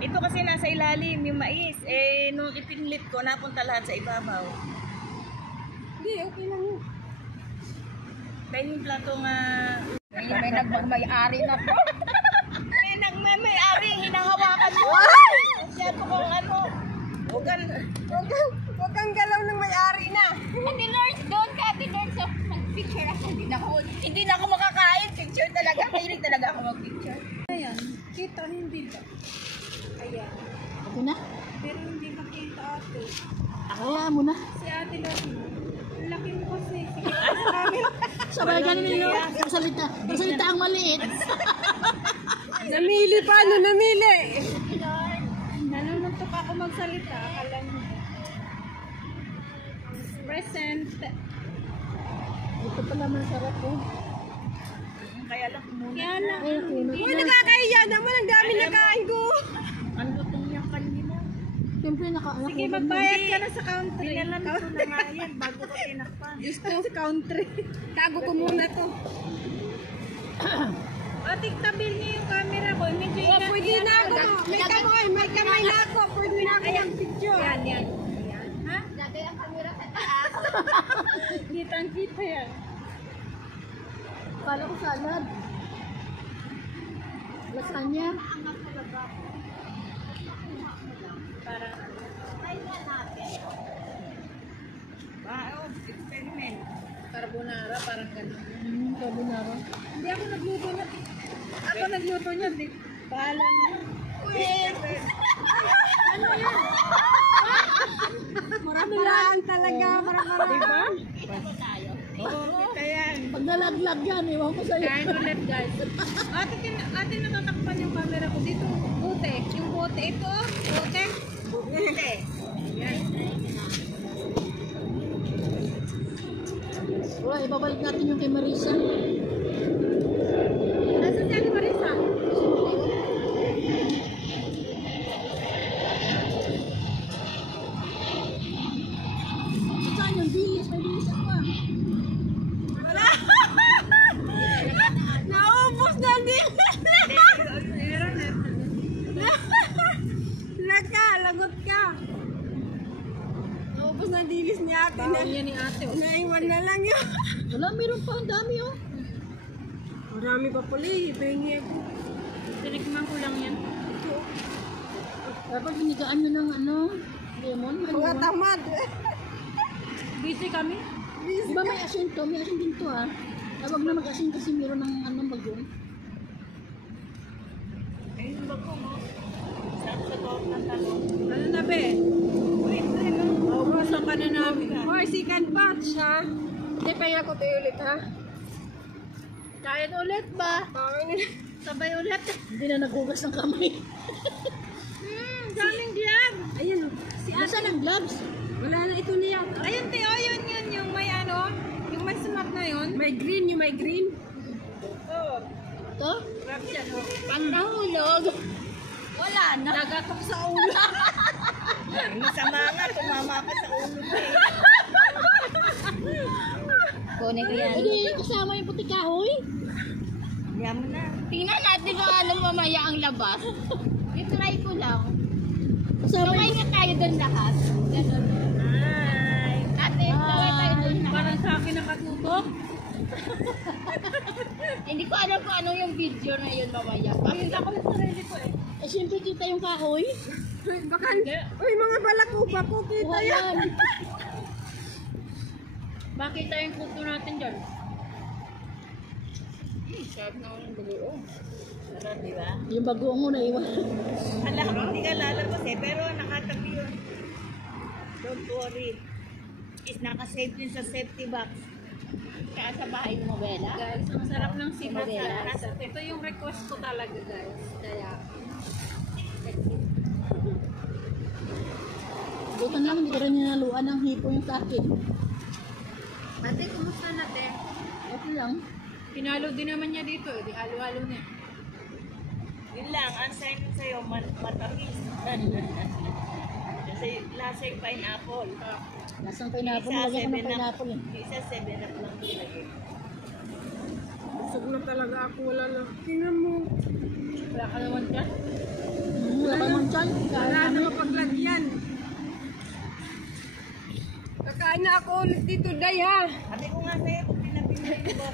Ito kasi nasa ilalim yung mais. Eh, nung ipinlit ko, napunta lahat sa ibabaw. Hindi, okay lang yun. Dahil yung plato nga... May nagmamay-ari na po. May nagmamay-ari, hinahawakan mo. Masyado kong ano. Huwag kang galaw ng may-ari na. Ate Lord, doon ka, Ate Lord. So, mag-picture ako. Hindi na ako makakain. Picture talaga. Mahilig talaga ako mag-picture. Ayan, kita hindi ba? Ayan. Ako na? Pero hindi makita ate. Kaya mo na. Si ate lang. Laki mo kasi. Sige, sa camera. Sabay ganun nilo. Salita ang maliit. Namili pa, ano namili? Nanununtok ako magsalita. Akala mo. Present. Ito pa naman sarap ko. Kaya lang muna. Kaya na. Uy, nakakahiya naman. Ang dami nakain ko. Ang lutong niya kanina. Siyempre nakaanak Sige, magbayad ka na sa country. Dinalan ko na nga yan bago ko tinakpan. Gusto sa country. Tago ko muna to. Atik, tabil niyo yung camera ko. Medyo Oh, pwede na ako. May kamay na ako. Pwede na ako yung picture. Yan. Ha? Lagay ang camera sa taas. Kitang-kita yan. Kala ko salad. Lasagna. Experiment. Carbonara, parang ganun. Carbonara. Hindi ako nagluto niya. Ako nagluto niya. Bahala na. Ano yan? Marami talaga. Marami. Diba? tayo. Oo, kita yan. Pag nalaglag yan, iwan ko sa'yo. Kain ulit guys. Ate natatakpan yung camera ko dito. Bote. Yung bote ito. Bote. Buti. Wala, ibabalik natin yung kay Marisa. Nasaan si Ate Marisa? Saan yung bilis? May bilis ako ah. Naubos na din. Lagot ka. Naubos na dilis ni ate. Bawal ni ate. Naiwan na lang yun. Wala, meron pa. Ang dami oh. Marami pa pala eh. Pengi ako. Tinikman ko lang yan. Dapat hinigaan nyo ng ano, lemon. Mga tamad. Busy kami. Di ba may asin to? May asin din to ah. Tawag na mag-asin kasi meron ng anong bagong. Ayun ba ko mo? Saan sa loob ng talong? Ano na be? Wait, ano? Naubusan ka na namin. Hoy, second batch ha? Hindi pa ako tayo ulit ha? Kain ulit ba? Sabay ulit. Hindi na naghugas ng kamay. Daming glove. Ayun. Si ate. Nasaan ang gloves? Wala na ito niya. Ayun, Teo. Yun. Yung may ano. Yung may smart na yun. May green. Yung may green. Oo. Ito? Grab siya. Pag nahulog. Wala na. Nagatok sa ulo. Masama nga, tumama ka sa ulo ko eh. Kunin ko yan. Hindi, kasama yung puti kahoy. Diyan mo na. Tingnan natin kung ano mamaya ang labas. I-try ko lang. Kasama Sumay nga tayo doon lahat. Ganun. Hi! Ate, sumay tayo doon lahat. Parang sa akin nakatutok. Hindi ko alam kung ano yung video na yun mamaya. Ayun ako sa sarili ko eh. Eh, siyempre kita yung kahoy. Baka, uy mga balakuba ko kita Kuha yan. yan. Makita yung kuto natin dyan. Sarap na ang bagoong. Sarap, di ba? Yung bagoong mo na iwan. Hala, hindi ka lalabas eh, pero nakatabi yun. Don't worry. Is nakasave din sa safety box. Kaya sa bahay mo, Bella. Guys, ang sarap ng sibas. Mabela. Ito yung request ko talaga guys. Kaya, Bukan lang, hindi ka rin ninaluan ng hipo yung sa akin. ate, kumusta natin? Okay lang. Pinalo din naman niya dito eh. Di halo-halo niya. Yun lang, ang sign ko sa'yo, matamis. Kasi lasa yung pineapple. Lasang pineapple, lagyan ko ng pineapple eh. Isa 7 up lang nilagay. Busog na talaga ako. Wala na. Tingnan mo. Wala ka naman dyan. Wala ka naman dyan. naman. Wala na mapaglagyan. Kakain na ako ulit dito, Day, ha? Sabi ko nga sa'yo, pag pinapili mo,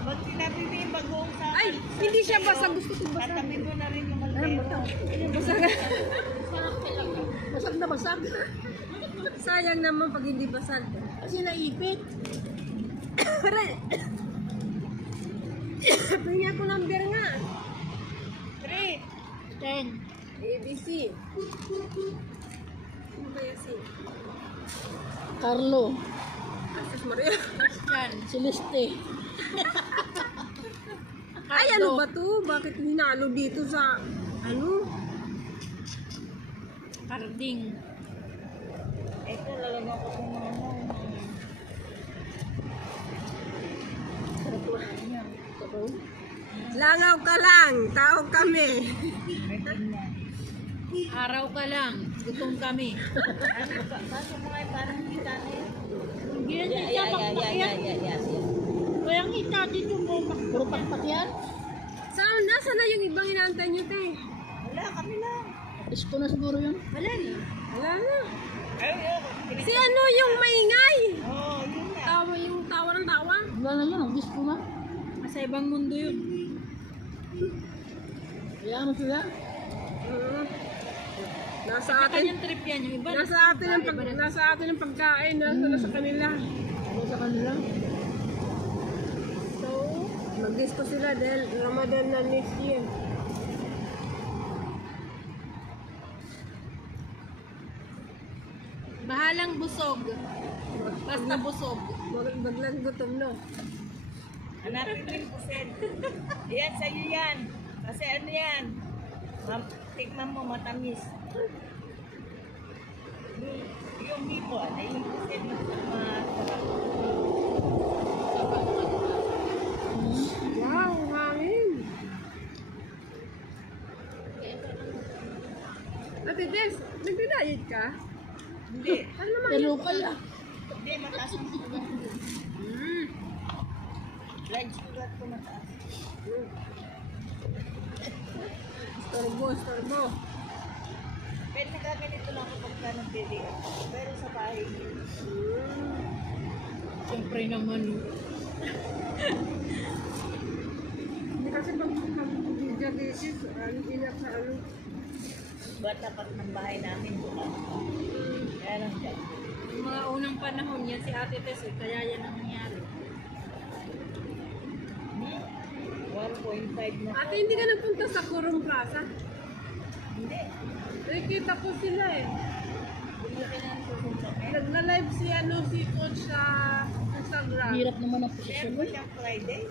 pag pinapili yung bagoong sa Ay, hindi siya basa. Gusto ko basa. tatabi mo na rin yung maltero. Basa na. Basag na basag. Sayang naman pag hindi basag. Kasi naipit. Aray! Pingi ako number nga. 3. 10. ABC. Ano kaya si? Carlo. Asas Maria. Christian. Celeste. Ay, ano ba to? Bakit hinalo dito sa, ano? Carding. Ito, lalagyan ko kung ano. Langaw ka lang, tao kami. Araw ka lang. Gutom kami. Kaso mga parang kita na yun. Ganyan siya pakpakyan. Kaya ang kita dito mo. Puro pakpak yan. Saan? Nasa na yung ibang inaantay nyo, te? Wala, kami lang. Isko na siguro yun. Wala na. Wala na. Ayun. Si ano yung maingay? Oo, yun na. Tawa yung tawa ng tawa? Wala na yun. Ang disco na. Sa ibang mundo yun. Kaya ano sila? Nasa atin. Kanyang trip yan. Yung iba. Nasa atin ang pagkain. Nasa sa kanila. Ano sa kanila? So, mag-disco sila dahil Ramadan na next year. Bahalang busog. Basta busog. Baglang gutom, no? Hanapin mo yung pusen. Yan, sa'yo yan. Kasi ano yan? Tikman mo, matamis. Yung hipo, ano yung pusen mo masarap. Wow, hangin. Ate Des, nagda-diet ka? Hindi. Ano naman Pero yun? kaya. Hindi, mataas ang sugar. Blood sugar ko mataas. Storbo. Pero nagaganito lang ako pagka nagbili ako. Pero sa bahay, Siyempre naman. Hindi kasi pag diabetes, inap sa ano. ba't tapat ng bahay namin bukas. Kaya lang dyan. Yung mga unang panahon, yan si Ate Tess, kaya yan ang nangyari. 1.5 na. Ate, hindi ka nagpunta sa Corum Plaza? Hindi. Nakikita ko sila eh. Hindi ka na pupunta. Nagla-live si Coach sa Instagram. Hirap naman ang Kaya posisyon. po siyang Friday.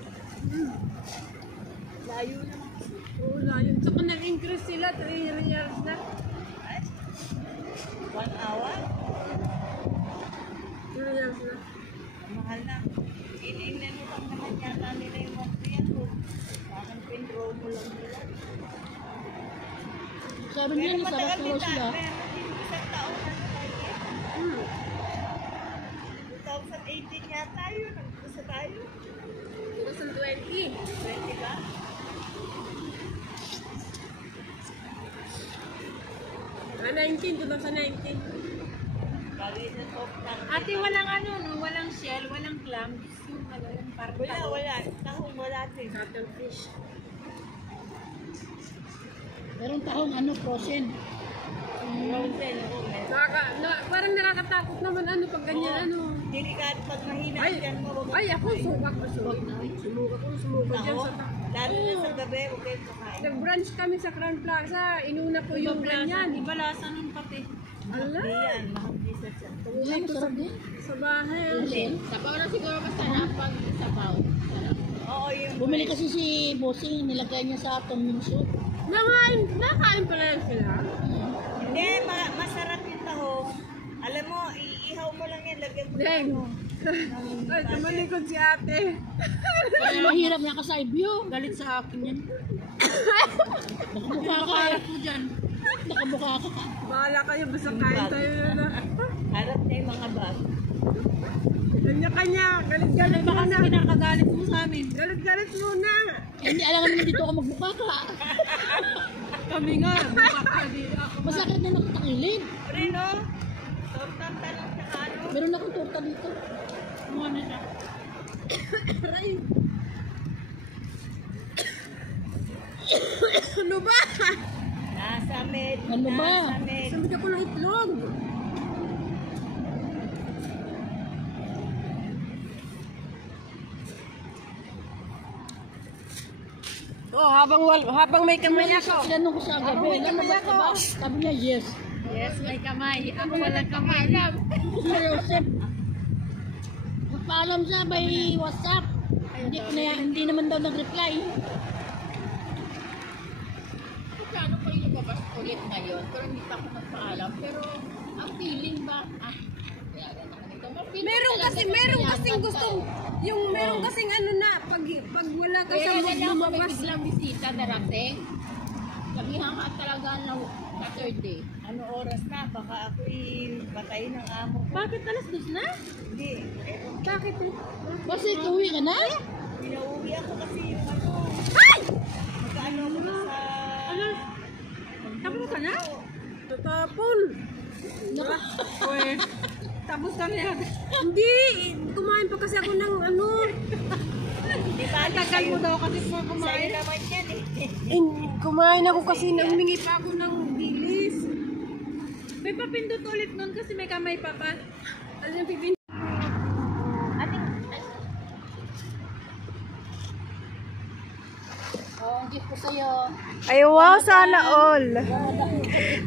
Layo naman. Oo, yun. Saka nag-increase sila, 3 years na. Ay, 1 hour. 3 years na. Mahal na. Inano lang naman yata nila yung monthly yan po. Parang pinroll mo lang nila. Sabi niya, Pero sarap matagal na din raw sila. tayo. Isang taon na tayo. 2018 yata yun. Nagpusa tayo. 2020. 20 ba? Ah, 2019. Bagay sa soft tank. Ate, walang ano, no? Walang shell, walang clam. Yung ano, yung parang Wala. Tahong wala din. Cuttlefish. Meron tahong ano, frozen. Frozen. Oo, meron. Parang nakakatakot naman ano pag ganyan ano. Delikado pag mahina Ay, yan mo. ay ako sumubok dyan Ako, sa lalo na sa gabi, huwag kayong kakain. Nag-brunch kami sa Crown Plaza. Inuna ko yung ganyan. Iba lasa nun pati. Ala, Hindi yan, mahapdi sa tiyan. Hindi, masarap din. sa bahay. Sabaw na siguro basta na pag sabaw. Oo, yung Bumili kasi si Bossing, nilagay niya sa atom soup. Nakain pala yan sila. Hindi, masarap yung tahong. Alam mo, iihaw mo lang yan, lagyan mo Deng. Ay, tumalikod si ate. Kasi mahirap niya ka side view. Galit sa akin yan. Nakabuka ka. Harap mo dyan. Nakabuka ka. Bahala kayo, basta kain tayo na. harap na yung mga bag. Kanya-kanya. Galit-galit Baka muna. kinakagalit mo sa amin. Galit-galit muna. Eh, hindi alam naman dito ako magbuka ka. Kami nga, Masakit na nakatakilid. Pre, no? Tortang talong sa ano. Meron akong torta dito. Ano na siya? Ano ba? Nasa med. Ano ba? Nasa med. Sabi ko ng itlog. Oh, habang may kamay ako. Tinanong ko sa gabi, lalabas ka ba? Sabi niya, yes. Yes, may kamay. Ako walang kamay lang. Joseph. Magpaalam siya by WhatsApp. Hindi naman daw nag-reply. Plano ko yung lumabas ulit ngayon, pero hindi pa ako nagpaalam. Pero ang feeling ba, kaya ganun nito. Meron kasing gustong, yung meron kasing ano na, pag wala ka sa Kaya mood na lang may lumabas. biglang bisita darating. Sabihan ka talaga na Saturday. Ano oras na? Baka ako'y patay ng amo ko. Bakit alas 2 na? Hindi. Bakit? Kasi uwi ka na? Pinauwi ako kasi yung ano. Magkaano ako na sa... Ano? Tapos ka na? Tatapon. Uy, tapos ka na yan. Hindi, kumain pa kasi ako ng ano. Di ba? Tagal mo daw kasi po Sa'yo kumain. naman yan eh. Kumain ako kasi humingi pa ako ng bilis. May papindot ulit nun kasi may kamay pa pa. Ano yung pipindot? Oh, ang gift ko sa'yo. Ay, wow, sana all.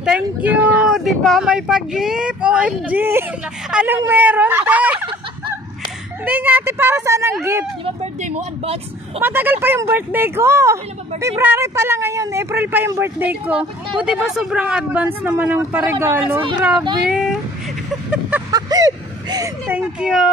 Thank you. Di ba may pag-gift? OMG. Anong meron, te? Hindi nga, te, para saan ang gift? Di ba birthday mo? Advance? Matagal pa yung birthday ko. February pa lang ngayon. April pa yung birthday ko. Buti ba sobrang advance naman ang paregalo? Grabe. Thank you.